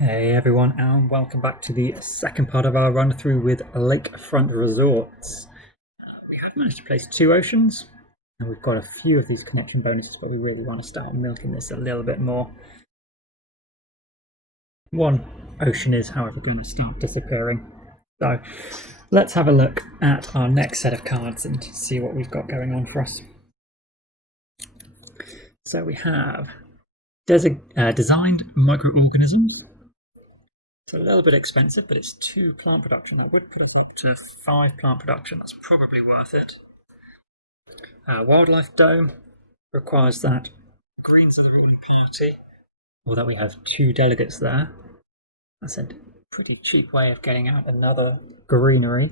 Hey everyone, and welcome back to the second part of our run through with Lakefront Resorts. We have managed to place 2 oceans, and we've got a few of these connection bonuses, but we really want to start milking this a little bit more. One ocean is, however, going to start disappearing. So let's have a look at our next set of cards and see what we've got going on for us. So we have designed microorganisms. It's a little bit expensive, but it's 2 plant production. That would put us up to 5 plant production. That's probably worth it. Wildlife Dome requires that Greens are the ruling party, or that we have 2 delegates there. That's a pretty cheap way of getting out another greenery.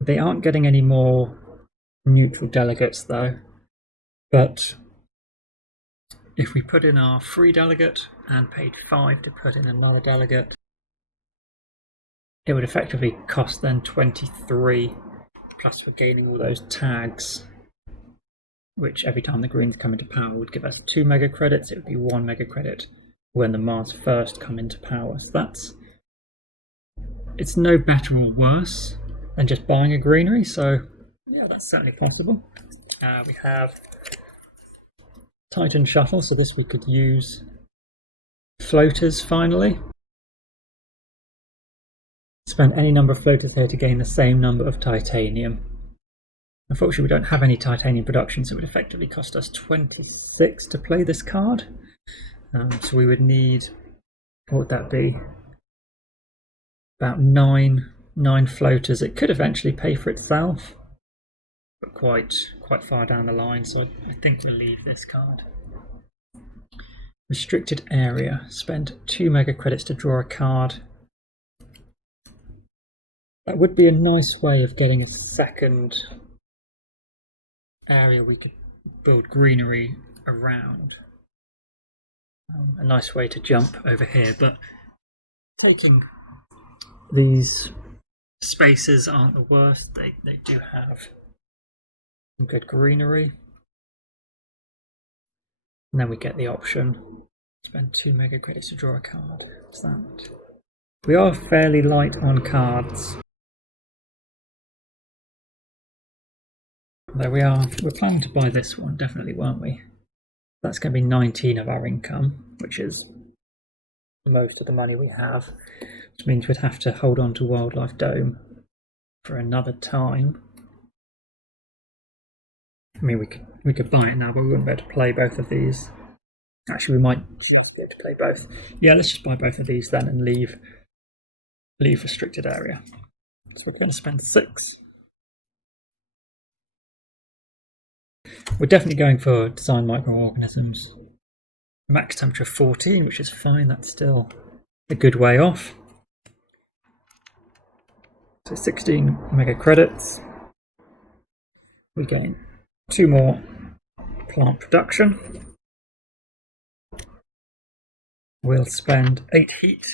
They aren't getting any more neutral delegates though, but if we put in our free delegate and paid 5 to put in another delegate, it would effectively cost then 23, plus we're gaining all those tags, which every time the Greens come into power would give us 2 mega credits. It would be 1 mega credit when the Mars first come into power. So it's no better or worse than just buying a greenery, so yeah, that's certainly possible. We have Titan Shuttle, so this we could use floaters finally. Spend any number of floaters here to gain the same number of titanium. Unfortunately, we don't have any titanium production, so it would effectively cost us 26 to play this card. So we would need, what would that be? About nine floaters. It could eventually pay for itself, but quite far down the line, so I think we'll leave this card. Restricted area. Spend 2 mega credits to draw a card. That would be a nice way of getting a second area we could build greenery around. A nice way to jump over here, but taking these spaces aren't the worst. They do have some good greenery. And then we get the option, spend 2 mega credits to draw a card. What's that? We are fairly light on cards. Though we're planning to buy this one, definitely, weren't we? That's going to be 19 of our income, which is most of the money we have, which means we'd have to hold on to Wildlife Dome for another time. I mean, we could buy it now, but we wouldn't be able to play both of these. Actually, we might just be able to play both. Yeah, let's just buy both of these then and leave restricted area. So we're going to spend 6. We're definitely going for design microorganisms. Max temperature 14, which is fine. That's still a good way off. So 16 mega credits. We gain 2 more plant production. We'll spend 8 heat.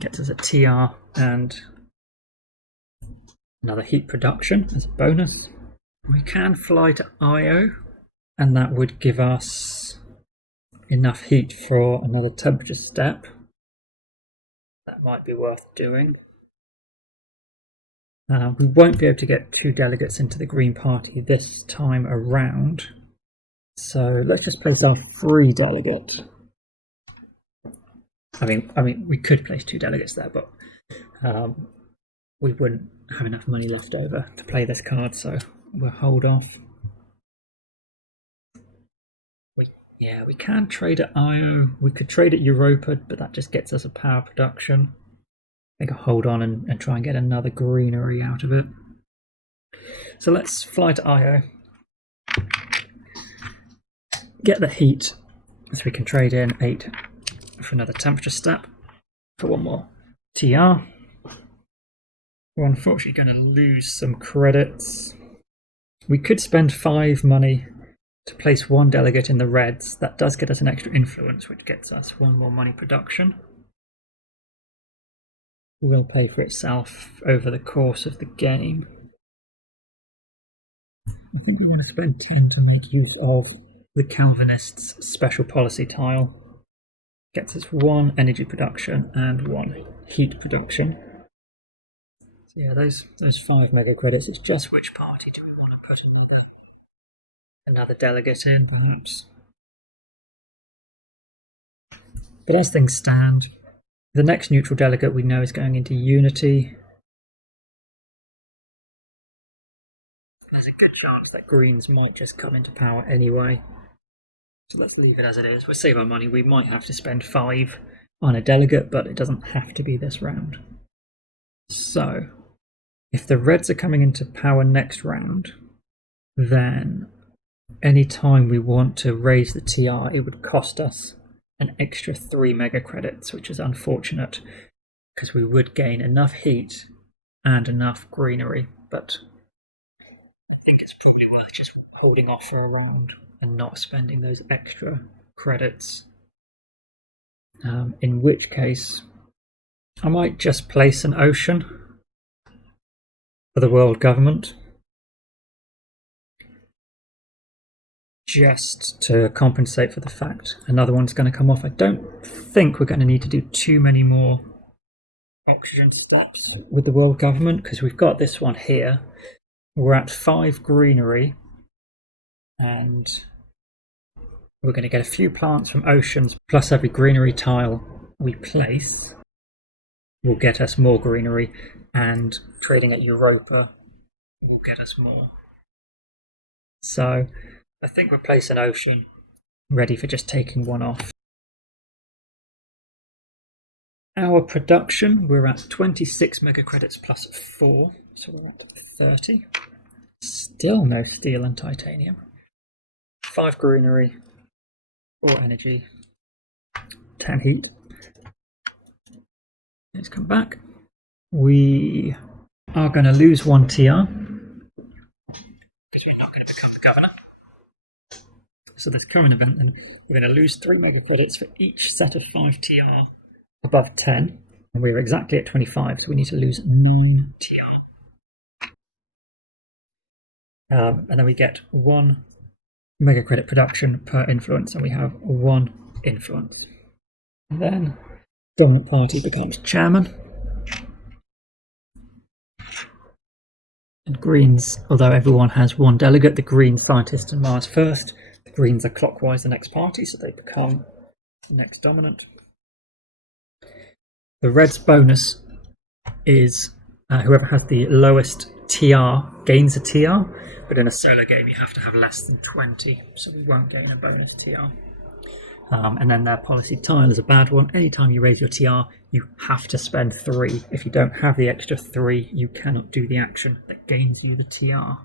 Gets us a TR and another heat production as a bonus. We can fly to Io, and that would give us enough heat for another temperature step. That might be worth doing. We won't be able to get 2 delegates into the Green Party this time around, so let's just place our free delegate. I mean, we could place 2 delegates there, but we wouldn't have enough money left over to play this card, so we'll hold off. We can trade at Io. We could trade at Europa, but that just gets us a power production. I think I'll hold on and try and get another greenery out of it. So let's fly to Io. Get the heat, so we can trade in 8 for another temperature step for 1 more TR. We're unfortunately going to lose some credits. We could spend 5 money to place 1 delegate in the reds. That does get us an extra influence, which gets us 1 more money production. Will pay for itself over the course of the game. I think I'm going to spend 10 to make use of the Calvinists' special policy tile gets us 1 energy production and 1 heat production. So yeah, those 5 mega credits. It's just which party do we want to put another delegate in, perhaps. But as things stand, the next neutral delegate we know is going into Unity. There's a good chance that Greens might just come into power anyway. So let's leave it as it is. We'll save our money. We might have to spend 5 on a delegate, but it doesn't have to be this round. So, if the Reds are coming into power next round, then any time we want to raise the TR, it would cost us an extra 3 mega credits, which is unfortunate because we would gain enough heat and enough greenery, but I think it's probably worth just holding off for a round and not spending those extra credits. In which case, I might just place an ocean for the world government, just to compensate for the fact another one's going to come off. I don't think we're going to need to do too many more oxygen steps with the world government because we've got this one here. We're at 5 greenery and we're going to get a few plants from oceans, plus every greenery tile we place will get us more greenery, and trading at Europa will get us more. So I think we'll place an ocean ready for just taking one off. Our production, we're at 26 mega credits plus 4, so we're at 30. Still no steel and titanium. 5 greenery, 4 energy, 10 heat. Let's come back. We are going to lose 1 TR because we're not going to become the governor. So this current event, and we're going to lose 3 mega credits for each set of 5 TR above 10. And we're exactly at 25, so we need to lose 9 TR. And then we get 1 mega credit production per influence, and we have 1 influence. And then dominant party becomes chairman. And Greens, although everyone has 1 delegate, the Green scientist and Mars first. The Greens are clockwise the next party, so they become the next dominant. The Reds' bonus is whoever has the lowest TR gains a TR, but in a solo game you have to have less than 20, so we won't gain a bonus TR. And then their policy tile is a bad one. Anytime you raise your TR, you have to spend 3. If you don't have the extra 3, you cannot do the action that gains you the TR.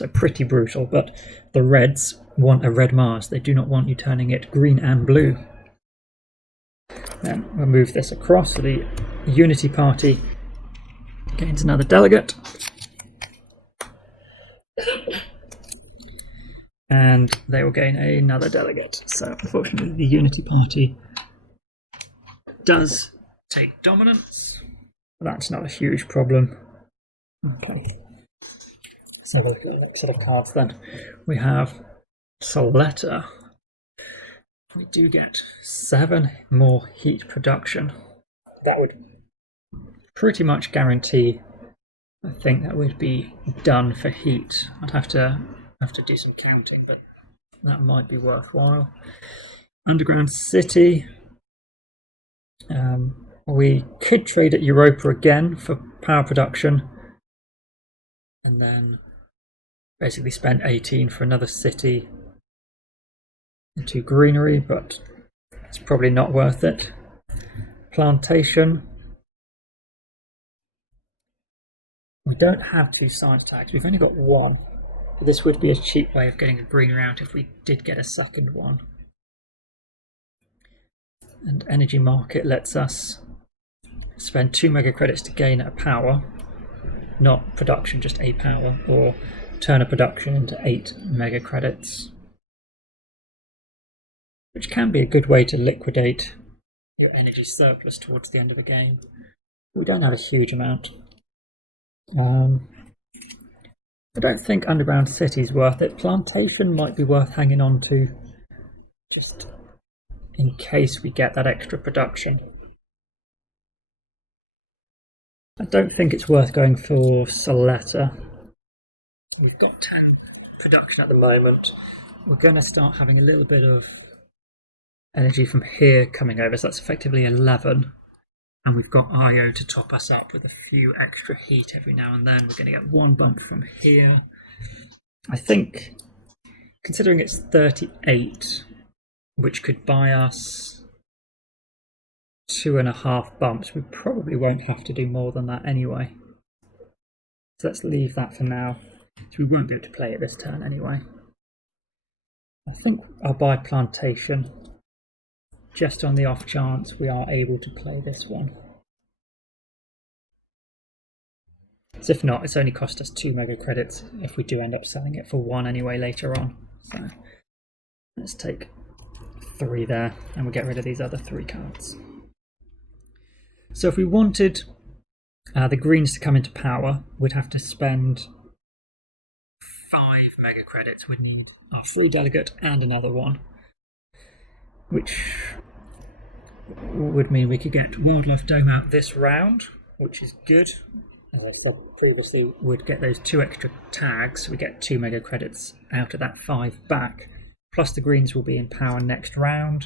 So pretty brutal, but the Reds want a red Mars. They do not want you turning it green and blue. Then we'll move this across, so the Unity Party gains another delegate. And they will gain another delegate. So unfortunately the Unity Party does take dominance. That's not a huge problem. Okay. Let's have a look at the next set of cards then. We have Soletta. We do get 7 more heat production. That would pretty much guarantee, I think, that would be done for heat. I'd have to do some counting, but that might be worthwhile. Underground City. We could trade at Europa again for power production and then basically spend 18 for another city and 2 greenery, but it's probably not worth it. Plantation. We don't have 2 science tags, we've only got 1. But this would be a cheap way of getting a greenery out if we did get a second one. And Energy Market lets us spend 2 mega credits to gain a power, not production, just a power, or turn a production into 8 mega credits, which can be a good way to liquidate your energy surplus towards the end of the game. We don't have a huge amount. I don't think Underground City is worth it. Plantation might be worth hanging on to just in case we get that extra production. I don't think it's worth going for Soletta. We've got 10 production at the moment. We're going to start having a little bit of energy from here coming over, so that's effectively 11. And we've got IO to top us up with a few extra heat every now and then. We're going to get one bunch from here. I think, considering it's 38, which could buy us 2.5 bumps, we probably won't have to do more than that anyway. So let's leave that for now. So we won't be able to play it this turn anyway. I think I'll buy Plantation, just on the off chance we are able to play this one. So if not, it's only cost us 2 mega credits if we do end up selling it for 1 anyway later on. So let's take 3 there and we'll get rid of these other 3 cards. So if we wanted the greens to come into power, we'd have to spend 5 mega credits. We'd need our free delegate and another one, which would mean we could get Wildlife Dome out this round, which is good. As I said previously, we'd get those 2 extra tags. We get 2 mega credits out of that 5 back. Plus the greens will be in power next round.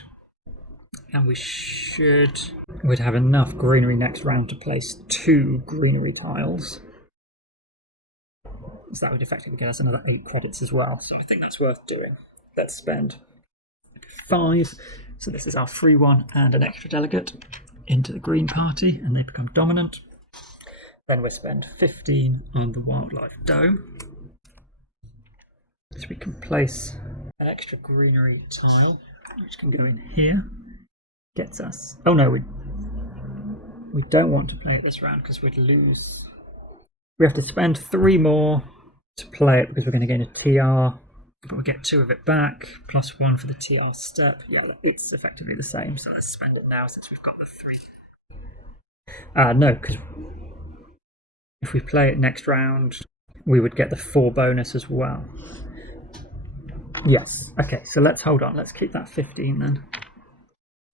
And we'd have enough greenery next round to place 2 greenery tiles. So that would effectively get us another 8 credits as well. So I think that's worth doing. Let's spend 5. So this is our free one and an extra delegate into the green party, and they become dominant. Then we'll spend 15 on the Wildlife Dome. So we can place an extra greenery tile, which can go in here. Gets us... Oh no, we don't want to play it this round because we'd lose... We have to spend 3 more to play it because we're going to gain a TR, but we get 2 of it back, plus 1 for the TR step. Yeah, it's effectively the same, so let's spend it now since we've got the 3. No, because if we play it next round, we would get the 4 bonus as well. Yes, okay, so let's hold on. Let's keep that 15 then.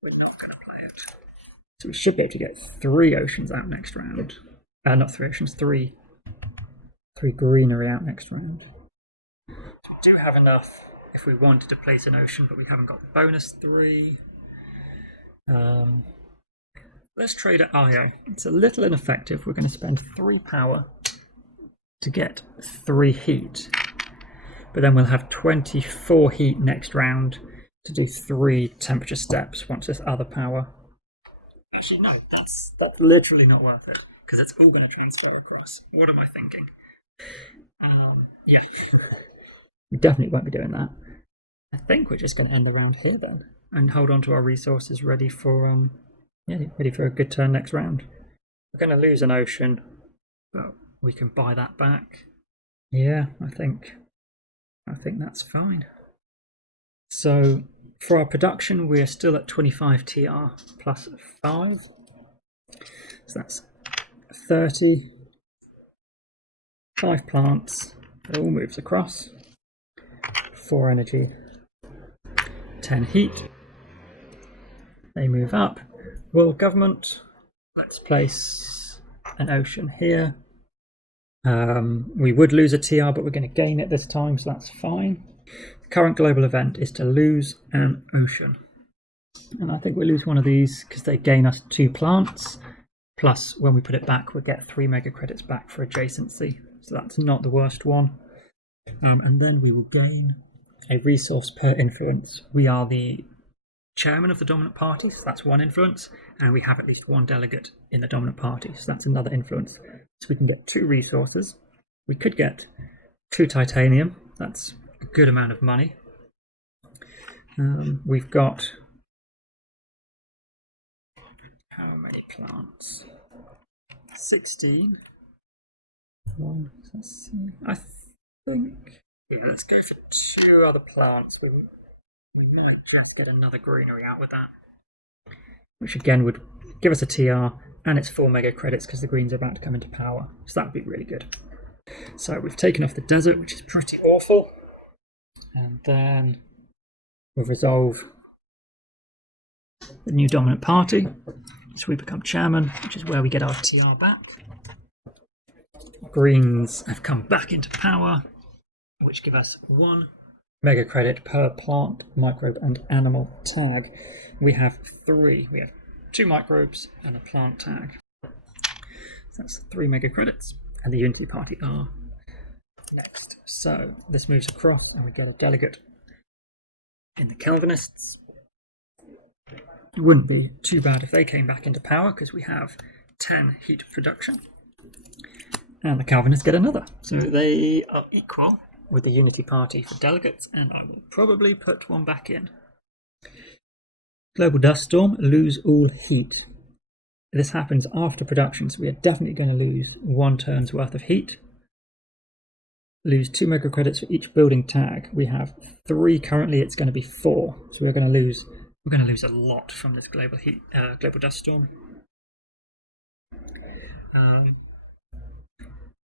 We're not going to play it. So we should be able to get 3 oceans out next round. Not 3 oceans, 3 greenery out next round. So we do have enough if we wanted to place an ocean, but we haven't got the bonus 3. Let's trade at IO. It's a little ineffective. We're going to spend 3 power to get 3 heat. But then we'll have 24 heat next round to do 3 temperature steps once this other power. Actually, no, that's literally not worth it, because it's all going to transfer across. What am I thinking? Yeah. We definitely won't be doing that. I think we're just going to end the round here then, and hold on to our resources ready for ready for a good turn next round. We're going to lose an ocean, but we can buy that back. Yeah, I think that's fine. So for our production, we are still at 25 TR plus 5. So that's 30. 5 plants. It all moves across. 4 energy. 10 heat. They move up. World government. Let's place an ocean here. We would lose a TR, but we're going to gain it this time, so that's fine. The current global event is to lose an ocean. And I think we lose one of these because they gain us 2 plants. Plus, when we put it back, we'll get 3 mega credits back for adjacency. So that's not the worst one. And then we will gain a resource per influence. We are the chairman of the dominant party, so that's 1 influence. And we have at least 1 delegate in the dominant party, so that's another influence. So we can get 2 resources. We could get 2 titanium. That's a good amount of money. We've got how many plants? 16. Let's see. I think let's go for 2 other plants. We might just get another greenery out with that, which again would give us a TR, and it's 4 mega credits because the greens are about to come into power. So that would be really good. So we've taken off the desert, which is pretty awful. And then we'll resolve the new dominant party. So we become chairman, which is where we get our TR back. Greens have come back into power, which give us 1 mega credit per plant, microbe and animal tag. We have 3. We have 2 microbes and a plant tag. So that's 3 mega credits, and the Unity Party are next. So this moves across, and we've got a delegate in the Calvinists. It wouldn't be too bad if they came back into power, because we have 10 heat production. And the Calvinists get another. So they are equal with the Unity Party for delegates, and I will probably put one back in. Global dust storm, lose all heat. This happens after production, so we are definitely going to lose 1 turn's worth of heat. Lose 2 mega credits for each building tag. We have 3 currently, it's going to be 4. So we're going to lose a lot from this global dust storm.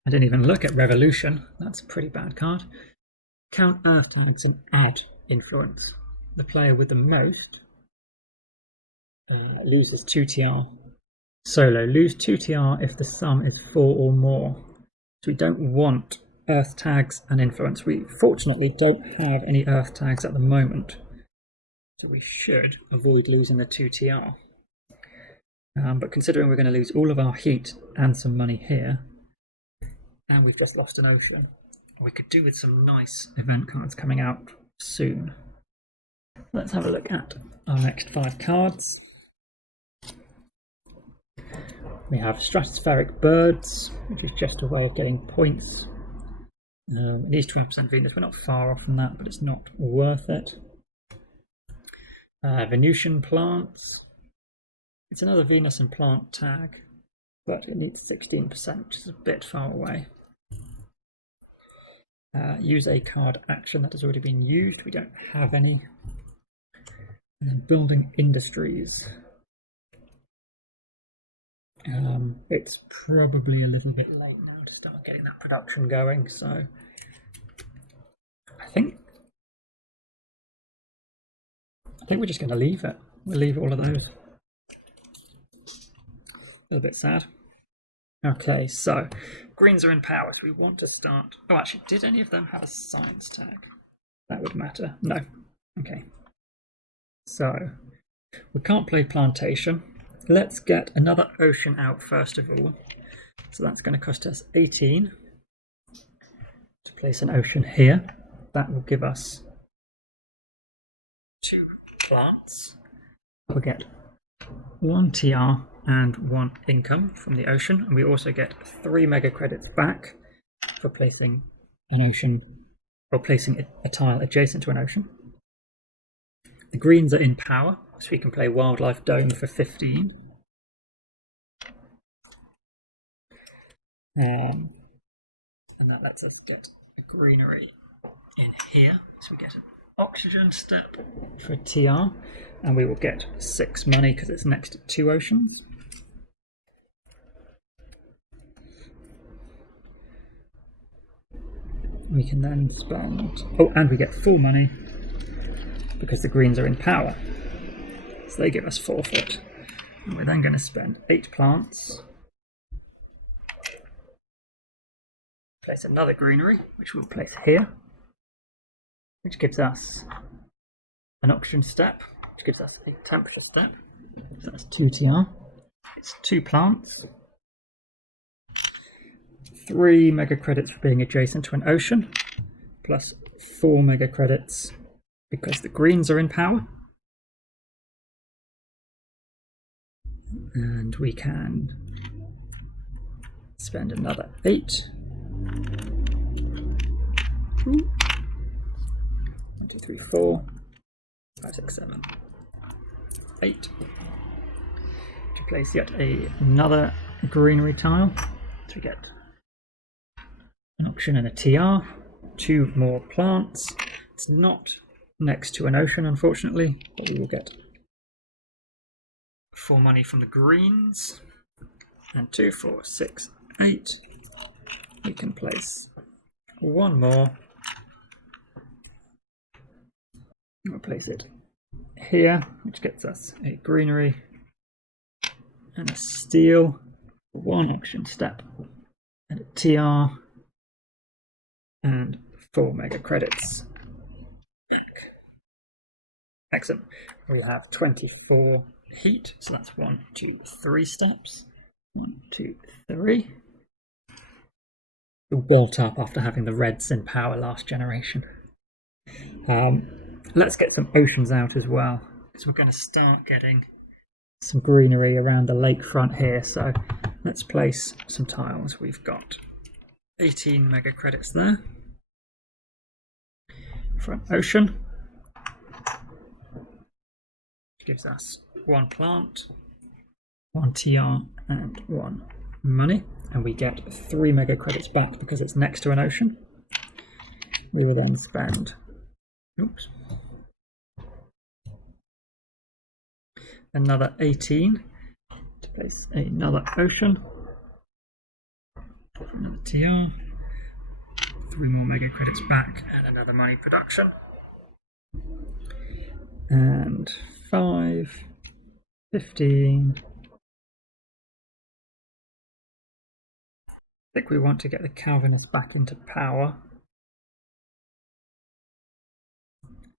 I didn't even look at Revolution. That's a pretty bad card. Count earth tags and add influence. The player with the most loses 2 TR. Solo, lose 2 TR if the sum is 4 or more. So we don't want earth tags and influence. We fortunately don't have any earth tags at the moment, so we should avoid losing the 2 TR. But considering we're going to lose all of our heat and some money here, and we've just lost an ocean, we could do with some nice event cards coming out soon. Let's have a look at our next 5 cards. We have Stratospheric Birds, which is just a way of getting points. It needs 20% Venus. We're not far off from that, but it's not worth it. Venusian Plants. It's another Venus and plant tag, but it needs 16%, which is a bit far away. Use a card action that has already been used. We don't have any. And then Building Industries. It's probably a little bit late now to start getting that production going, so I think we're just going to leave it. We'll leave all of those. A little bit sad. Okay, so greens are in power. So we want to start. Oh, actually, did any of them have a science tag? That would matter. No. Okay. So we can't play plantation. Let's get another ocean out first of all. So that's going to cost us 18 to place an ocean here. That will give us 2 plants. We'll get 1 TR and 1 income from the ocean, and we also get 3 mega credits back for placing an ocean or placing a tile adjacent to an ocean. The greens are in power, so we can play Wildlife Dome for 15. And that lets us get a greenery in here, so we get an oxygen step for TR, and we will get 6 money because it's next to 2 oceans. We can then spend, oh, and we get full money because the greens are in power, so they give us forfeit. And we're then going to spend 8 plants, place another greenery, which we'll place here, which gives us an oxygen step, which gives us a temperature step. So that's 2 TR. It's 2 plants, 3 mega credits for being adjacent to an ocean, plus 4 mega credits because the greens are in power. And we can spend another 8. 1, 2, 3, 4, 5, 6, 7, 8 to place yet another greenery tile. So we get an auction and a TR, 2 more plants. It's not next to an ocean, unfortunately, but we will get 4 money from the greens, and 2, 4, 6, 8. We can place 1 more. We'll place it here, which gets us a greenery and a steel, one auction step, and a TR, and 4 mega credits back. Excellent. We have 24 heat, so that's 1, 2, 3 steps. 1, 2, 3. All built up after having the reds in power last generation. Let's get some oceans out as well, because we're going to start getting some greenery around the lakefront here. So let's place some tiles. We've got 18 mega credits there for an ocean, which gives us 1 plant, 1 TR, and 1 money, and we get 3 mega credits back because it's next to an ocean. We will then spend another 18 to place another ocean, another TR, 3 more mega credits back, and another money production. And 5, 15. I think we want to get the Calvinists back into power.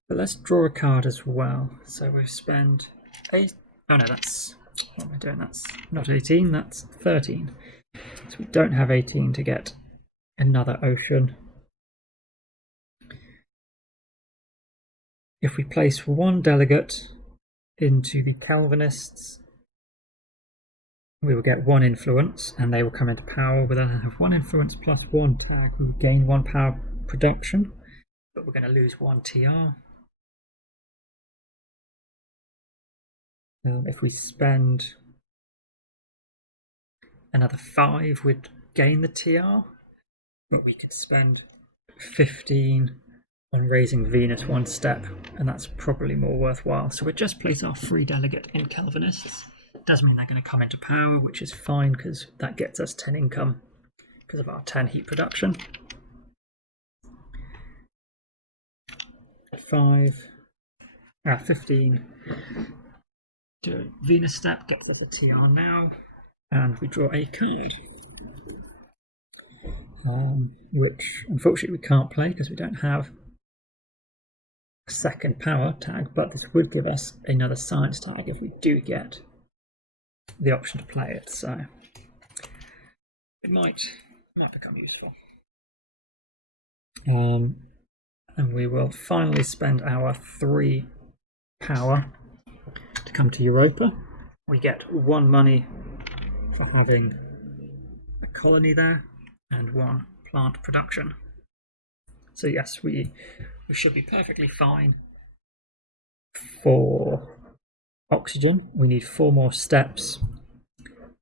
But let's draw a card as well. So we spend 8. Oh no, that's. What am I doing? That's not 18, that's 13. So we don't have 18 to get another ocean. If we place 1 delegate into the Calvinists, we will get 1 influence and they will come into power. We'll then have 1 influence plus 1 tag. We will gain 1 power production, but we're going to lose 1 TR. If we spend another 5, we'd gain the TR, but we could spend 15 on raising Venus 1 step, and that's probably more worthwhile. So we'll just place our free delegate in Calvinists. It does mean they're going to come into power, which is fine because that gets us 10 income because of our 10 heat production. 15. Do a Venus step, gets us a TR now, and we draw a card. Which unfortunately we can't play because we don't have a second power tag, but this would give us another science tag if we do get the option to play it, so it might become useful. And we will finally spend our 3 power to come to Europa. We get 1 money for having a colony there and 1 plant production. So yes, we should be perfectly fine for oxygen. We need 4 more steps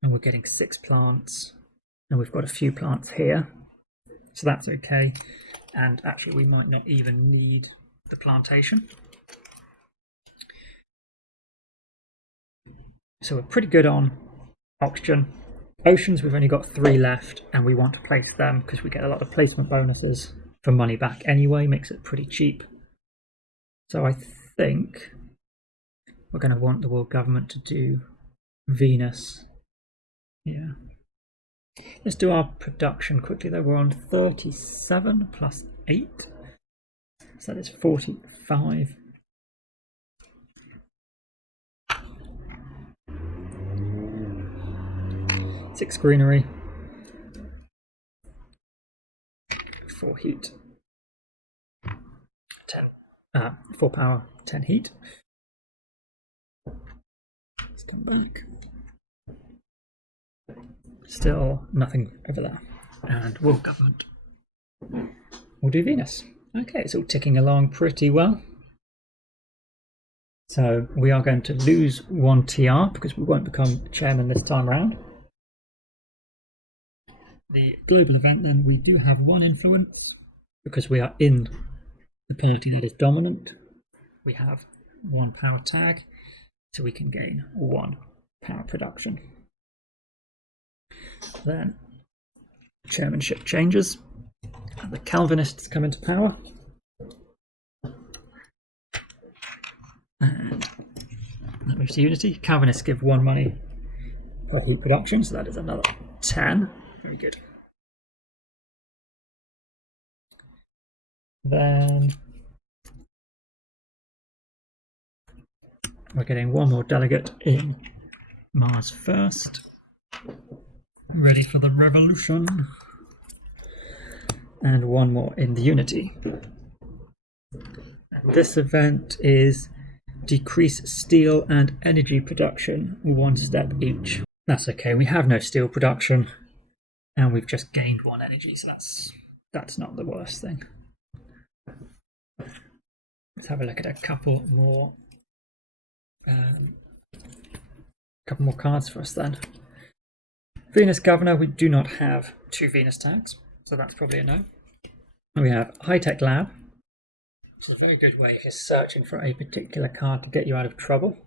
and we're getting 6 plants, and we've got a few plants here, so that's okay. And actually we might not even need the plantation. So we're pretty good on oxygen. Oceans, we've only got 3 left, and we want to place them because we get a lot of placement bonuses for money back anyway, makes it pretty cheap. So I think we're going to want the world government to do Venus. Yeah. Let's do our production quickly though. We're on 37 plus 8. So that is 45. Six greenery, 4 heat, 4 power, 10 heat. Let's come back. Still nothing over there. And world government. We'll do Venus. Okay, it's all ticking along pretty well. So we are going to lose 1 TR because we won't become chairman this time around. The global event then, we do have 1 influence because we are in the party that is dominant. We have 1 power tag, so we can gain 1 power production. Then chairmanship changes and the Calvinists come into power. And That moves to Unity. Calvinists give 1 money per heat production, so that is another 10. Very good. Then we're getting 1 more delegate in Mars first. Ready for the revolution. And 1 more in the Unity. And this event is decrease steel and energy production 1 step each. That's okay, we have no steel production and we've just gained 1 energy, so that's not the worst thing. Let's have a look at a couple more cards for us then. Venus Governor, we do not have 2 Venus tags, so that's probably a no. And we have High Tech Lab, which is a very good way if you're searching for a particular card to get you out of trouble.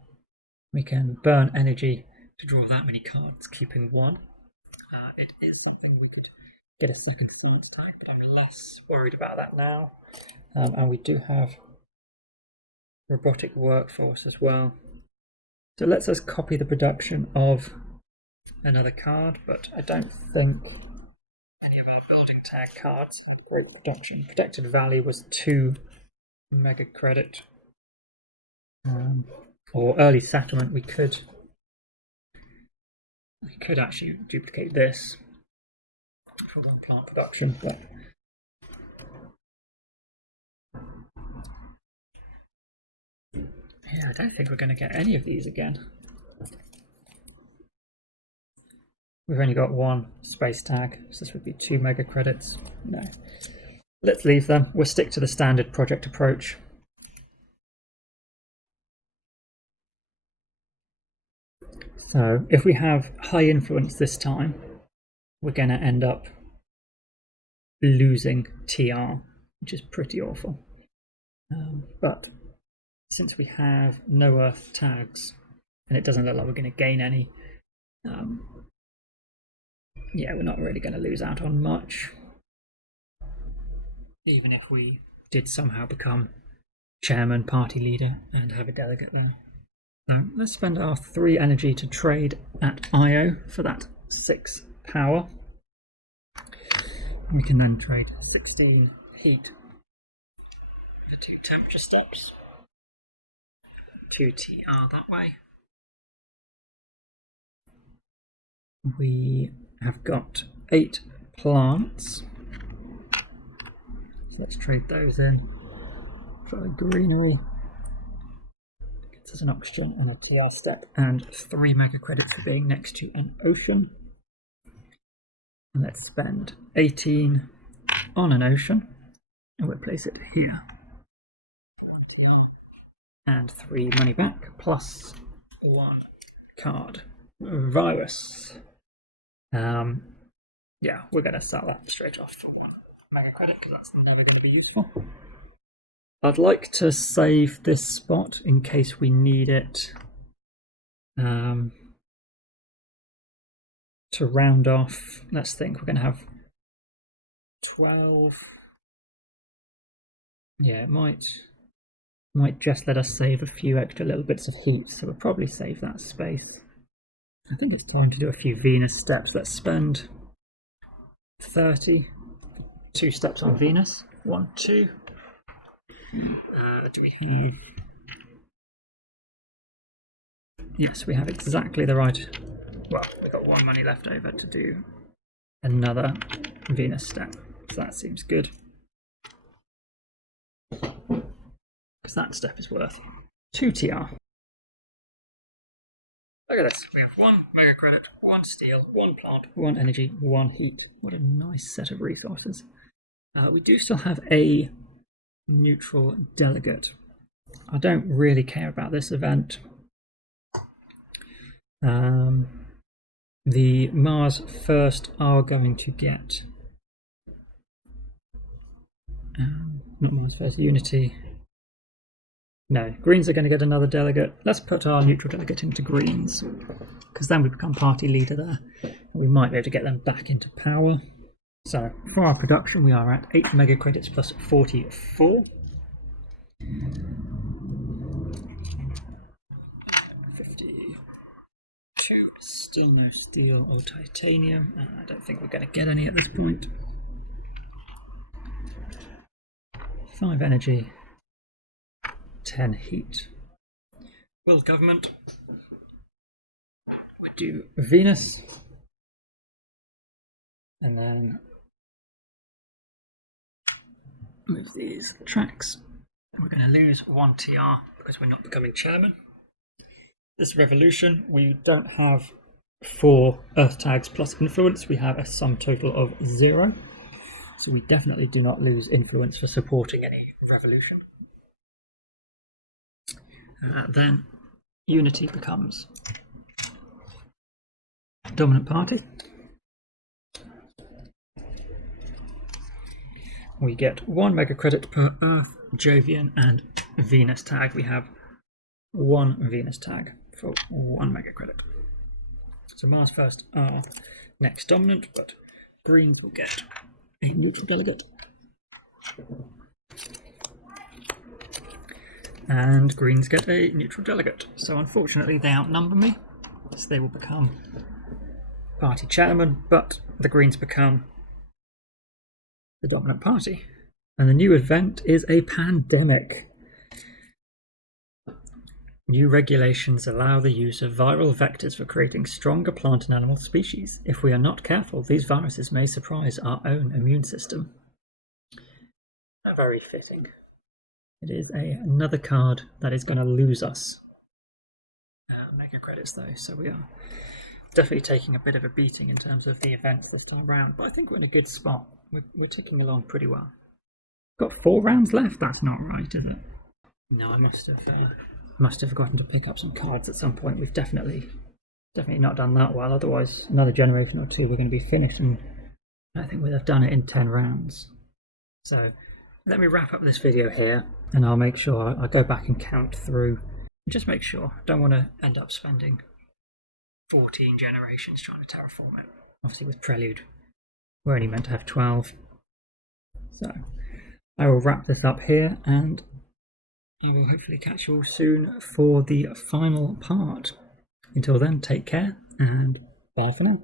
We can burn energy to draw that many cards, keeping 1. It is something we could get a second thought at. I'm less worried about that now. And we do have robotic workforce as well. So it lets us copy the production of another card, but I don't think any of our building tag cards have production. Protected value was 2 mega credit. Or early settlement, we could actually duplicate this for 1 plant production, but yeah, I don't think we're going to get any of these again. We've only got 1 space tag, so this would be 2 mega credits. No. Let's leave them. We'll stick to the standard project approach. So if we have high influence this time, we're going to end up losing TR, which is pretty awful. But since we have no Earth tags, and it doesn't look like we're going to gain any, yeah, we're not really going to lose out on much. Even if we did somehow become chairman, party leader, and have a delegate there. So let's spend our 3 energy to trade at IO for that 6 power. We can then trade 16 heat for 2 temperature steps. 2 TR that way. We have got 8 plants. So let's trade those in for greenery. Gets us an oxygen on a TR step and 3 mega credits for being next to an ocean. And let's spend 18 on an ocean and we'll place it here. And 3 money back plus 1 card. Virus. Yeah, we're going to start that straight off. Mega credit, because that's never going to be useful. I'd like to save this spot in case we need it to round off. Let's think, we're going to have 12. Yeah, it might just let us save a few extra little bits of heat, so we'll probably save that space. I think it's time to do a few Venus steps. Let's spend 30. 2 steps on Venus. 1, 2. Do we have... Yes, we have exactly the right... Well, we've got 1 money left over to do another Venus step. So that seems good. Because that step is worth 2 TR. Look at this. We have 1 mega credit, 1 steel, 1 plant, 1 energy, 1 heat. What a nice set of resources. We do still have a neutral delegate. I don't really care about this event. The Mars first are going to get not Mars first, Unity. No, Greens are going to get another delegate. Let's put our neutral delegate into Greens, because then we become party leader there. We might be able to get them back into power. So, for our production, we are at 8 mega credits plus 44. Still no steel or titanium. I don't think we're going to get any at this point. 5 energy, 10 heat. World government. We do Venus. And then move these tracks. We're going to lose 1 TR because we're not becoming chairman. This revolution, we don't have 4 Earth tags plus influence. We have a sum total of 0. So we definitely do not lose influence for supporting any revolution. Then unity becomes dominant party. We get 1 mega credit per Earth, Jovian and Venus tag. We have 1 Venus tag for 1 mega credit. So Mars first are next dominant, but Greens will get a neutral delegate. And Greens get a neutral delegate. So unfortunately they outnumber me, so they will become party chairman, but the Greens become the dominant party. And the new event is a pandemic. New regulations allow the use of viral vectors for creating stronger plant and animal species. If we are not careful, these viruses may surprise our own immune system. Very fitting. It is another card that is going to lose us mega credits though, so we are definitely taking a bit of a beating in terms of the event this time round, but I think we're in a good spot. We're ticking along pretty well. Got 4 rounds left. That's not right, is it? No, I must have forgotten to pick up some cards at some point. We've definitely not done that well. Otherwise, another generation or 2, we're going to be finished, and I think we'll have done it in 10 rounds. So let me wrap up this video here, and I'll make sure I go back and count through. Just make sure. I don't want to end up spending 14 generations trying to terraform it. Obviously with Prelude, we're only meant to have 12. So I will wrap this up here, and I will hopefully catch you all soon for the final part. Until then, take care and bye for now.